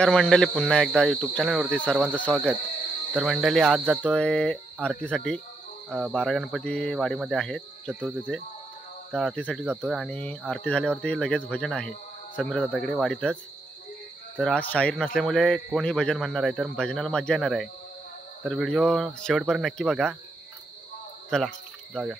नमस्कार मंडळी, पुन्हा एकदा यूट्यूब चॅनलवरती सर्वांचं स्वागत. तर मंडळी, आज जातोय आरतीसाठी. 12 गणपती वाडीमध्ये आहेत चतुर्थीचे, तर आरतीसाठी जातोय. आणि आरती झाल्यावरती लगेच भजन आहे समीर दादाकडे वाडीतच. तर आज शाहीर नसल्यामुळे कोणी भजन म्हणणार आहे, तर भजनाला मजा येणार आहे. तर व्हिडिओ शेवटपर्यंत नक्की बघा. चला जाऊया.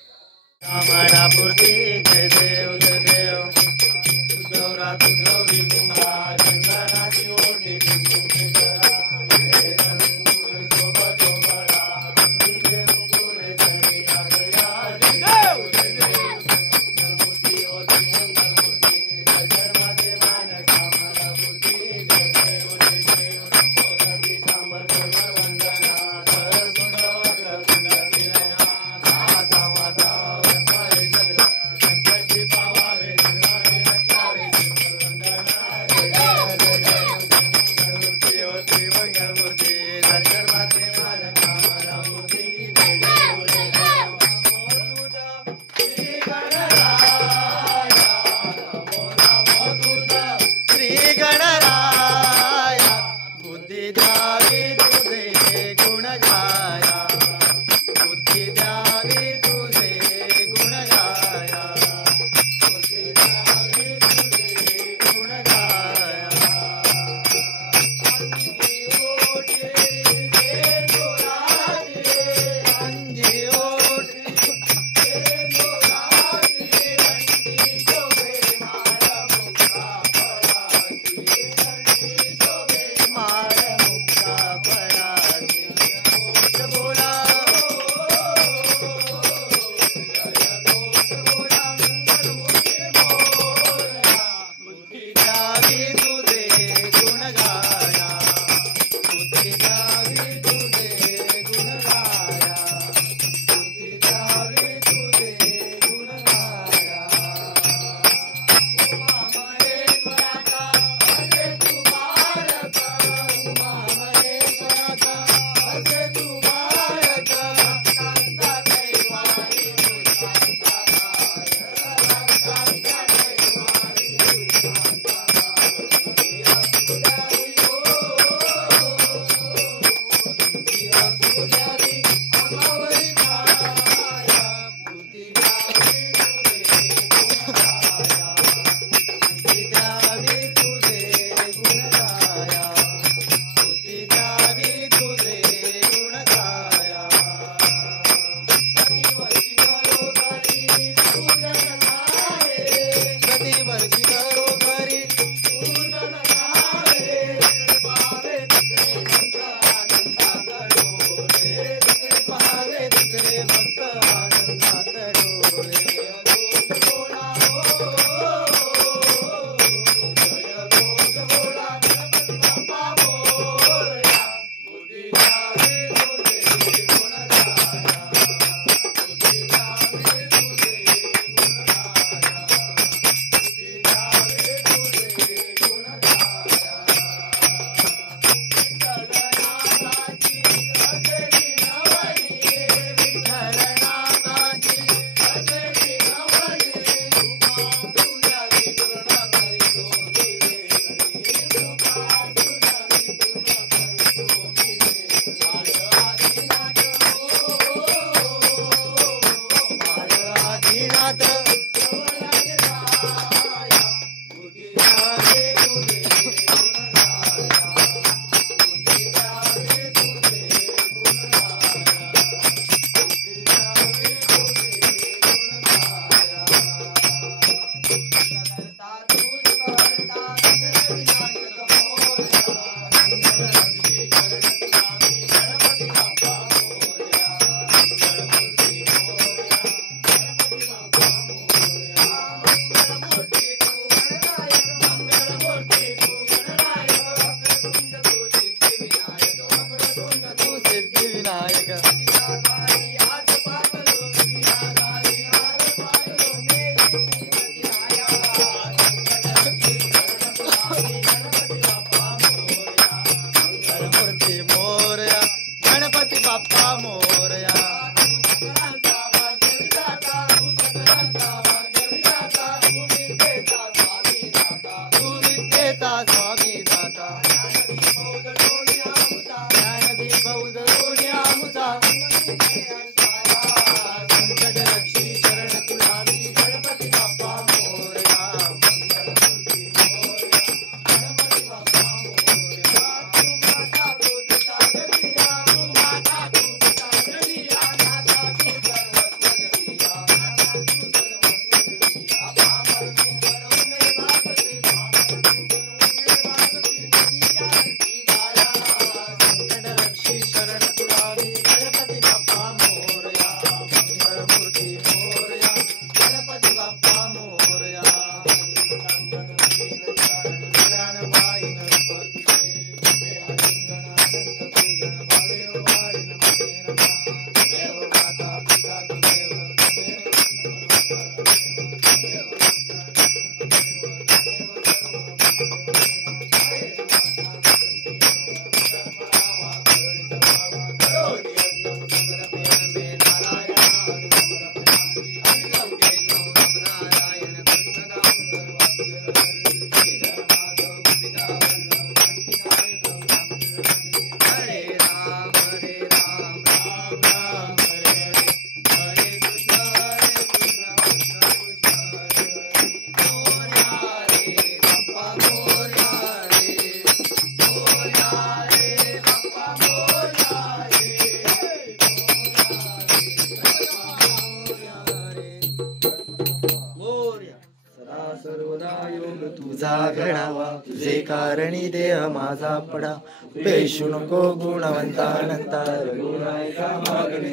तुझा घडावा, तुझे कारणी देह माझा पडा, पेशू नको गुणवंतानंता रघुनायका मागणे.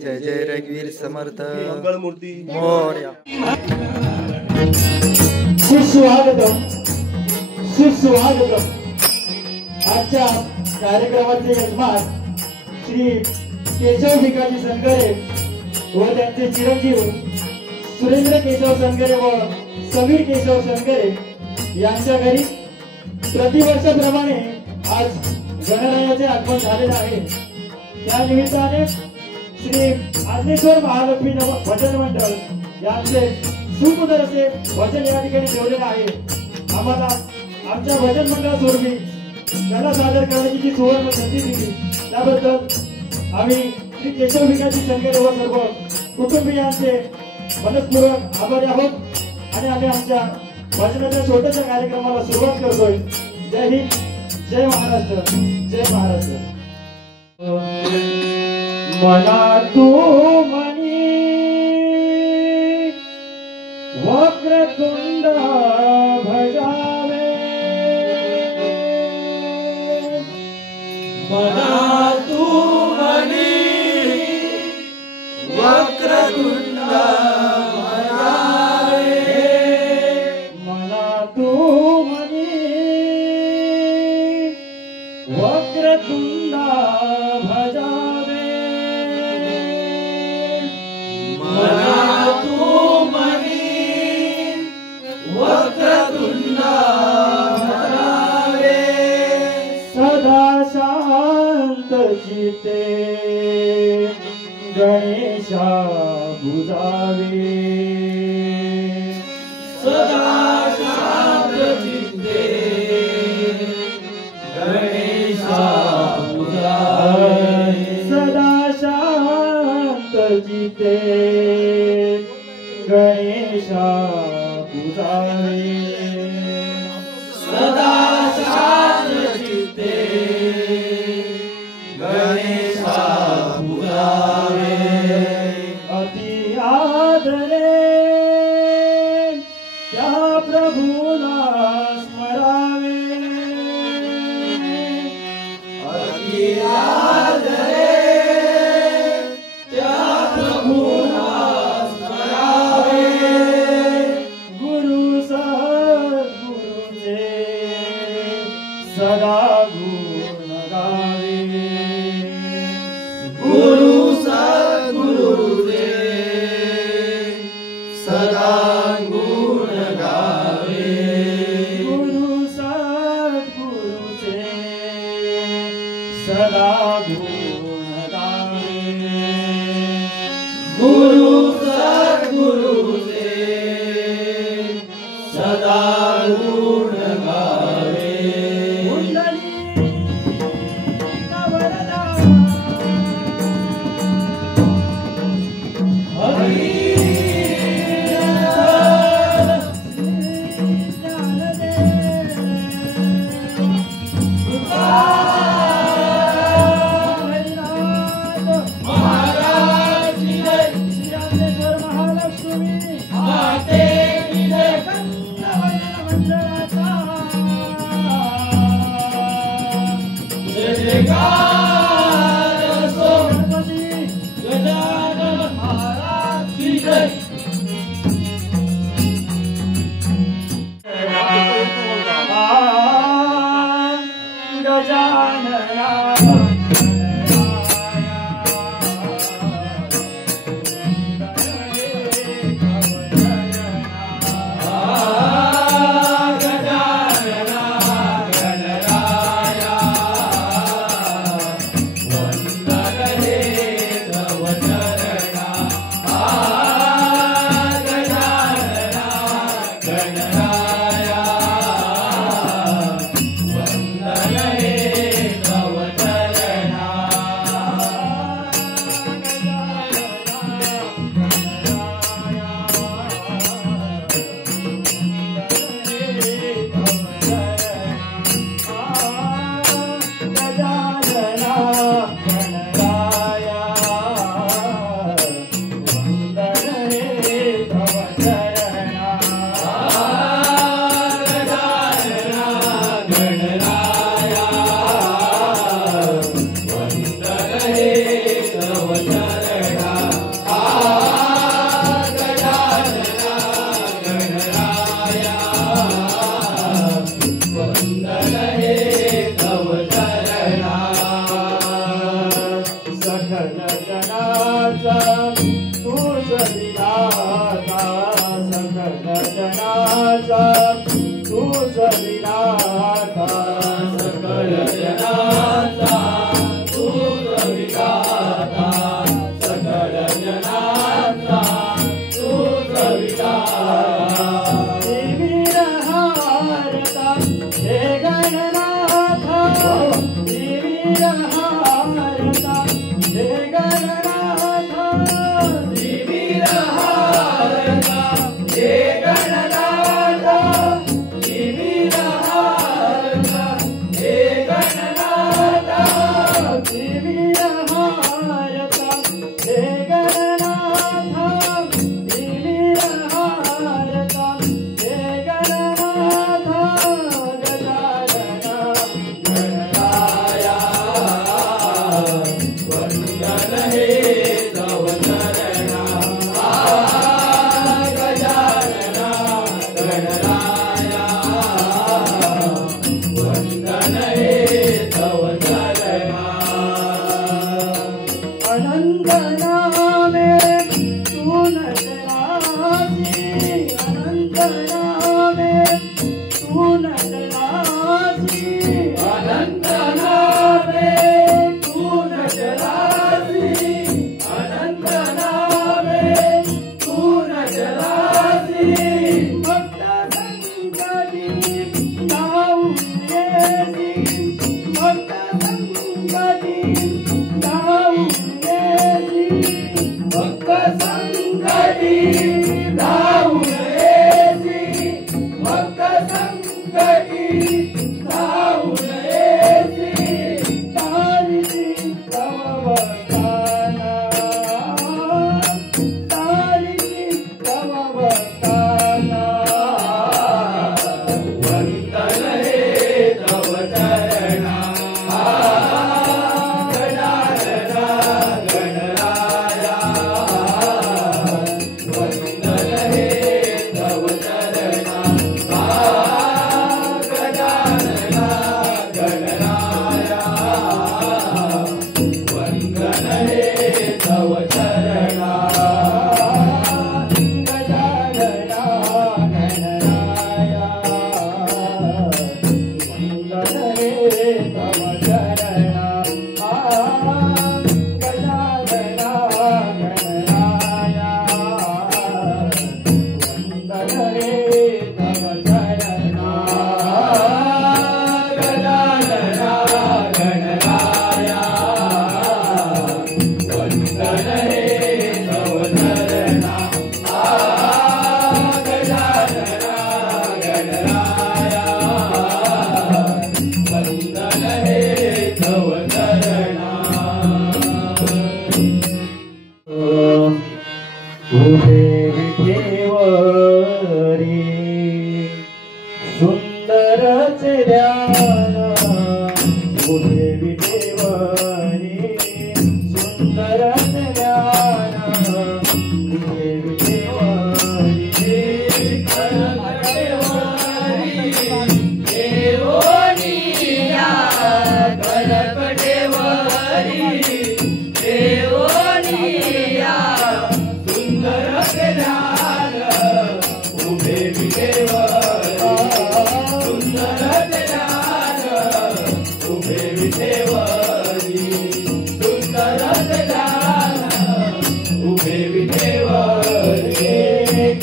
जय जय रघुवीर समर्थ मंगलमूर्ती मोरया. सुस्वागतम सुस्वागतम. आजच्या कार्यक्रमाचे यजमान श्री केशव भिकाजी सनगरे व त्यांचे चिरंजीव सुरेंद्र केशव सनगरे व समीर केशव सनगरे यांच्या घरी प्रतिवर्षाप्रमाणे आज गणरायाचे आगमन झालेले आहे. त्या निमित्ताने श्री आज्ञेश्वर महालक्ष्मी भजन मंडळ यांचे सुंदर असे भजन या ठिकाणी ठेवलेले आहे. आम्हाला आमच्या भजन मंडळासोबती कला सादर करण्याची जी सुवर्ण संधी दिली त्याबद्दल आम्ही श्री केशव भिकाजी सनगरे व सर्व कुटुंबियांचे मनपूर्वक आभारी आहोत. आणि आम्ही आमच्या भजनाच्या छोट्याशा कार्यक्रमाला सुरुवात करतोय. जय हिंद, जय महाराष्ट्र, जय महाराष्ट्र. मना तू मनी वक्रतुंड भजावे, मना तू मनी वक्रतुंड भजावे, मना तू मनी वक्रतुंड भजावे, मना तू वक्रतुंड भजावे. सदा शांत चिते गणेशा बुजावे, सदा शांत चिते गणेशा बुजावे, सदा शांत चिते गणेशा बुजावे, सदा शांत चित्ते गणेशा बुजावे. अति आदरे त्या प्रभूला स्मरावे, अति आदरे त्या प्रभूला स्मरावे. गुरु सा जनाचा तूच विधाता सकल जनाचा तूच विधाता सकल जनाचा तूच विधाता सकल जनाचा तूच विधाता देवीरहारता हे गणनाथा देवीरहारता हे गणनाथा देवीरहारता हे गणनाथा देवीरहारता हे गणनाथा देवीरहारता हे गणनाथा देवीरहारता हे गणनाथा गजानन गणराया वंदन हे तव चरणा गजानन गणराया वंदन हे तव चरणा अनंत नामे तू नटरासी अनंत नामे तू नटरासी अनंत नामे तू नटरासी अनंत नामे तू नटरासी भक्त संकटी नाऊ येसी भक्त संकटी नाऊ येसी भक्त संकटी नाऊ येसी भक्त संकटी नाऊ येसी तारिणी तव वरदाना तारिणी तव वरदाना वंदन हे तव चरणा गजानन गणराया वंदन हे तव चरणा गजानन गणराया वंदन हे तव चरणा गजानन गणराया वंदन हे तव चरणा गजानन गणराया वंदन हे तव चरणा गजानन गणराया वंदन हे तव चरणा गजानन गणराया वंदन हे तव चरणा उभे विठेवरी सुंदरचे ध्यान उभे विठेवरी सुंदरचे ध्यान उभे विठेवरी कनकटेवरी देवोनिया कनकटेवरी देवोनिया सुंदरचे ध्यान उभे विठेवरी सुंदरचे ध्यान उभे विठेवरी सुंदरचे ध्यान उभे विठेवरी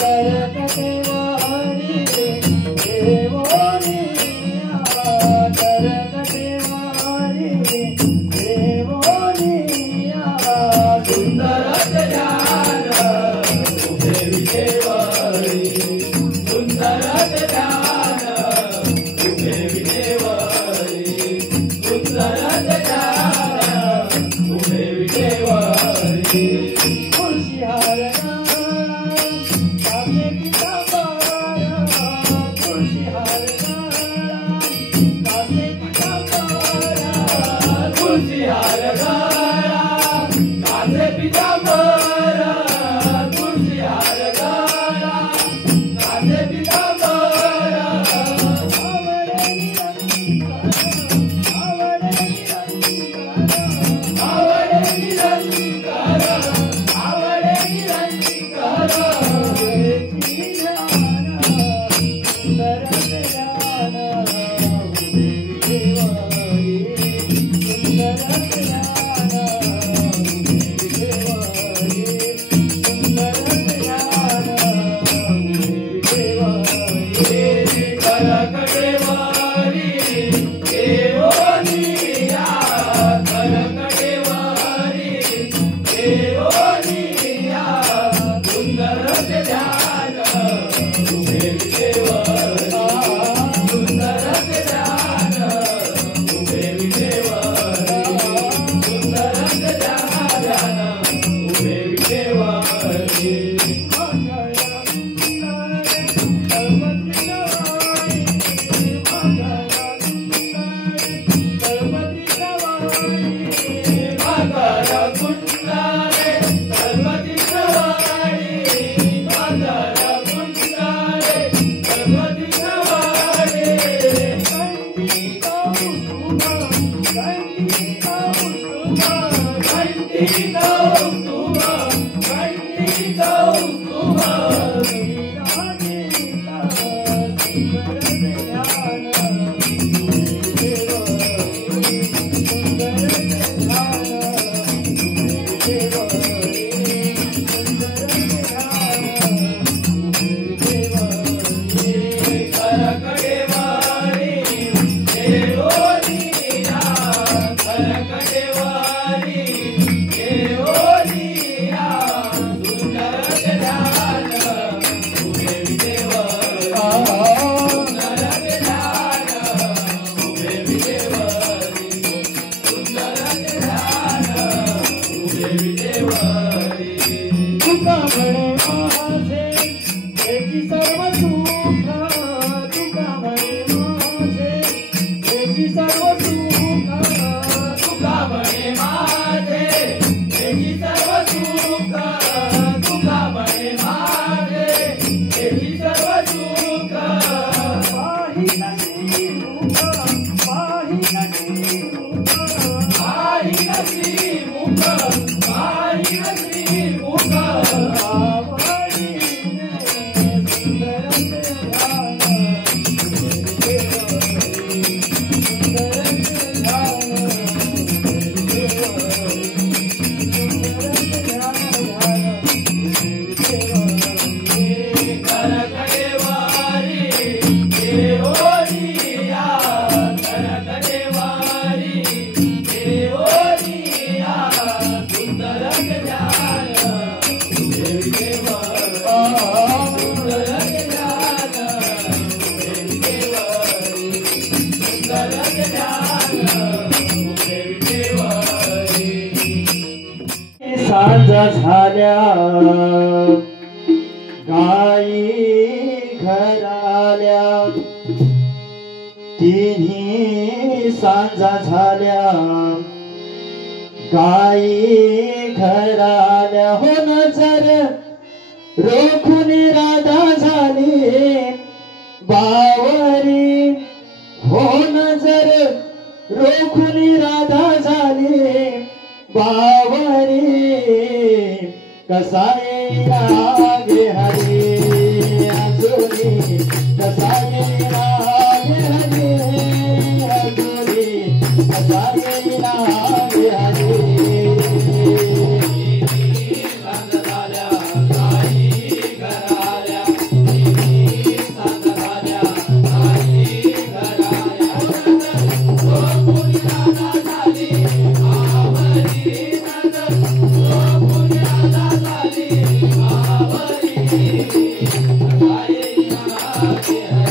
करकटेवरी देवोनिया करकटेवरी देवोनिया सुंदरचे ध्यान उभे विठेवरी सुंदरचे ध्यान उभे विठेवरी सुंदरचे ध्यान उभे विठेवरी खुशियार सांज झाल्या गाई घराल्या तिन्ही सांजा झाल्या गाई घराल्या हो नजर रोखून राधा झाली बावरी हो नजर रोखून राधा झाली बावरी कसाई रागे हरी अजूनी कसाई रागे हरी अजूनी कसाई रागे हरी Yeah.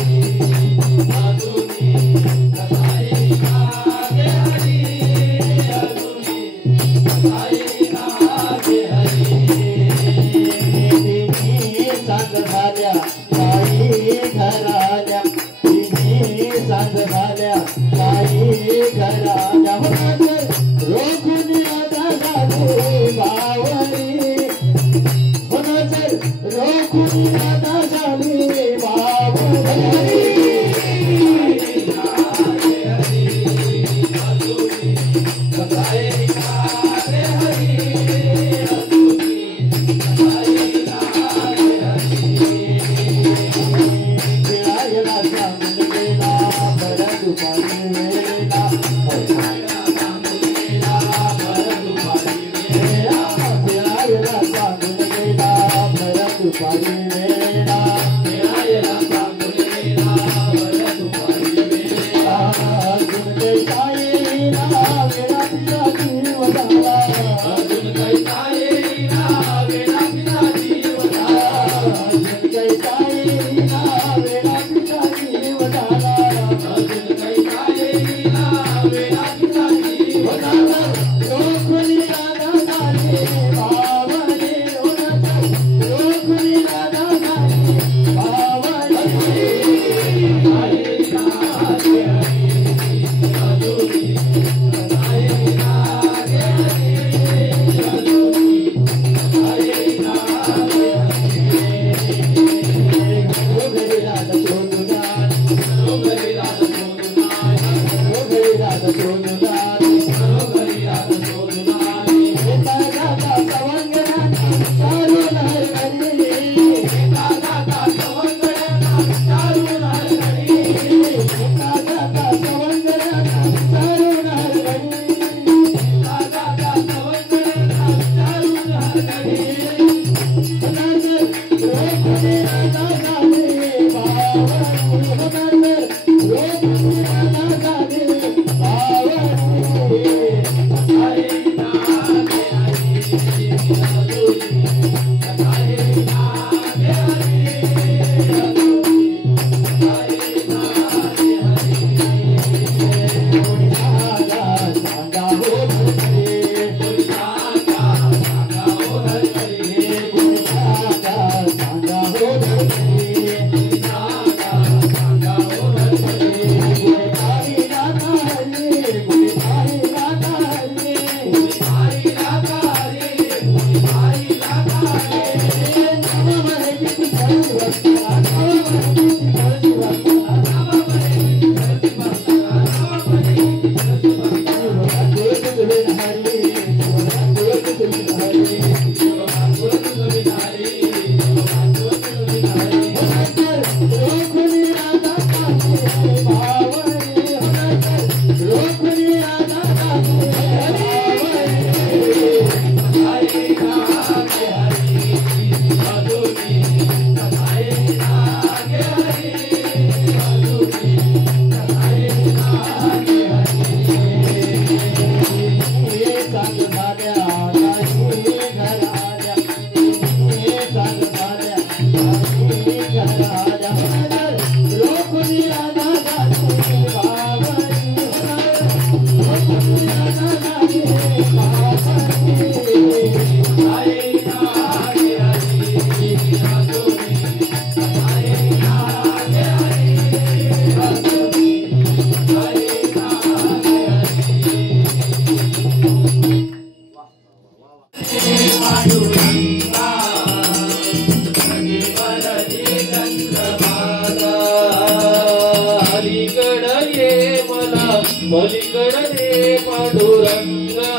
पलीकडे पांडुरंगा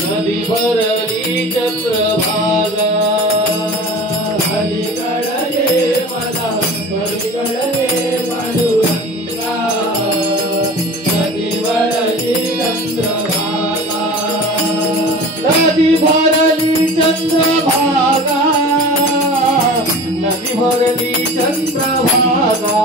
नदी भरली चंद्रभागा पलीकडे मला पलीकडे पांडुरंगा नदी भरली चंद्रभागा नदी भरली चंद्रभागा नदी भरली चंद्रभागा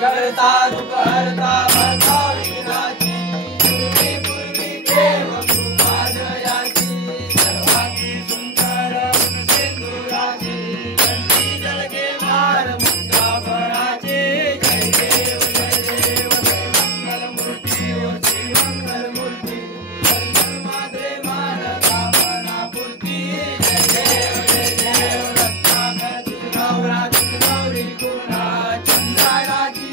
करता करता भरता विघ्नाची पूर्वी देव कृपा जयाची सर्वांची सुंदर सिंधुराची कंठी जलके मार मुक्ता फळाचे जय देव मंगल मूर्ती ओ श्री मंगल मूर्ती दर्शन मात्रे मान कामना पूर्ती जय देव रत्नाकर गौराची गौरी गुणा चंद्राची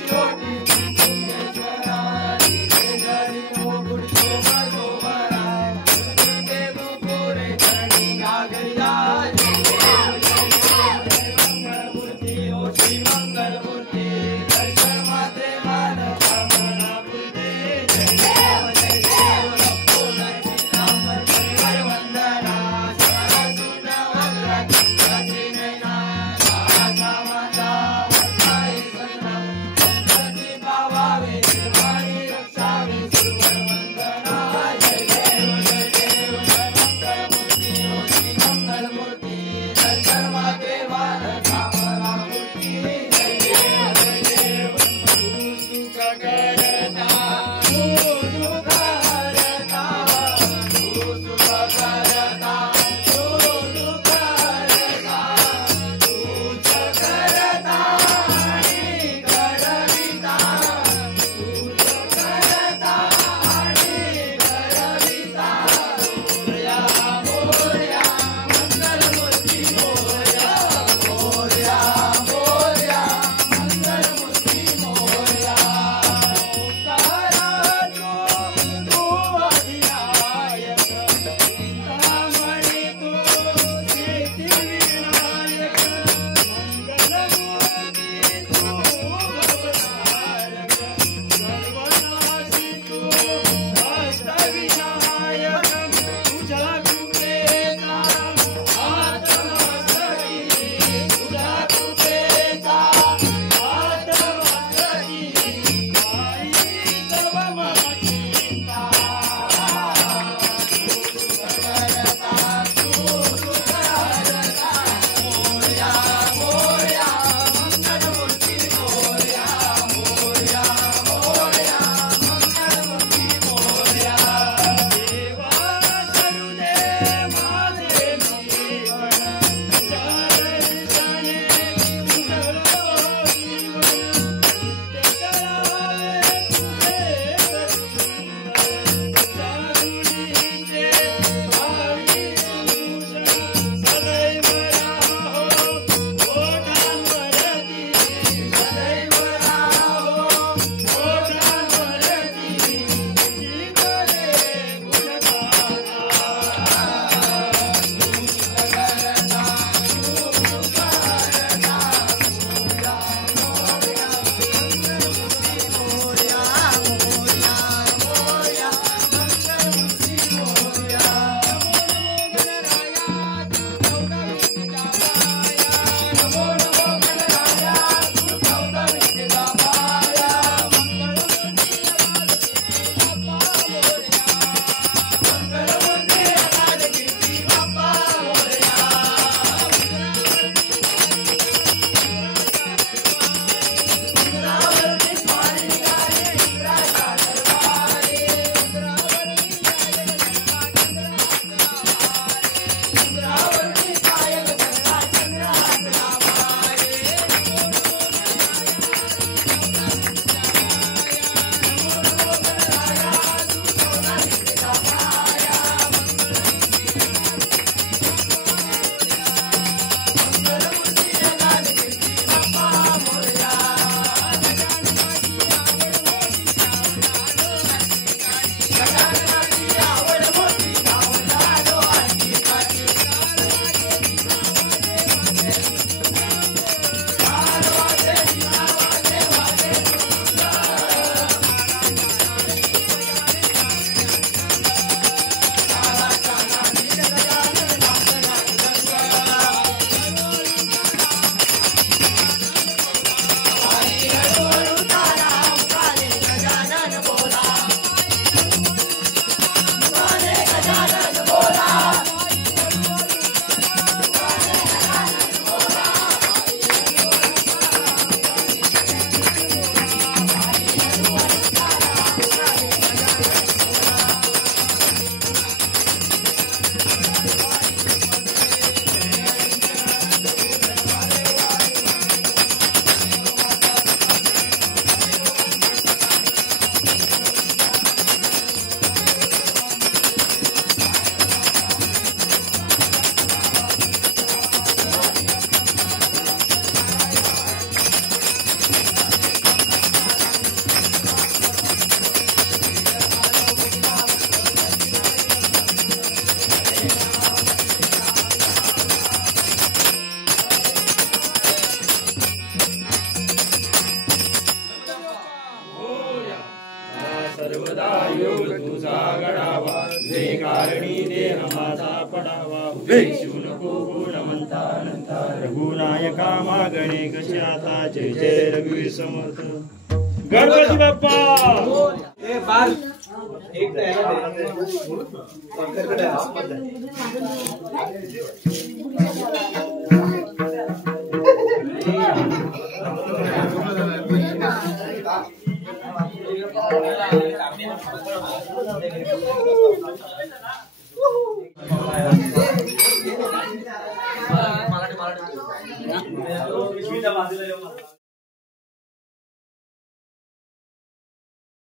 सर्वदा योग तुझा घडावा जे कारणी देह माझा पडावा उपेक्षू नको गुणवंता अनंता रघुनायका मागणे कशी आता जय जय रघुवीर समर्थ गणपती बाप्पा मराठी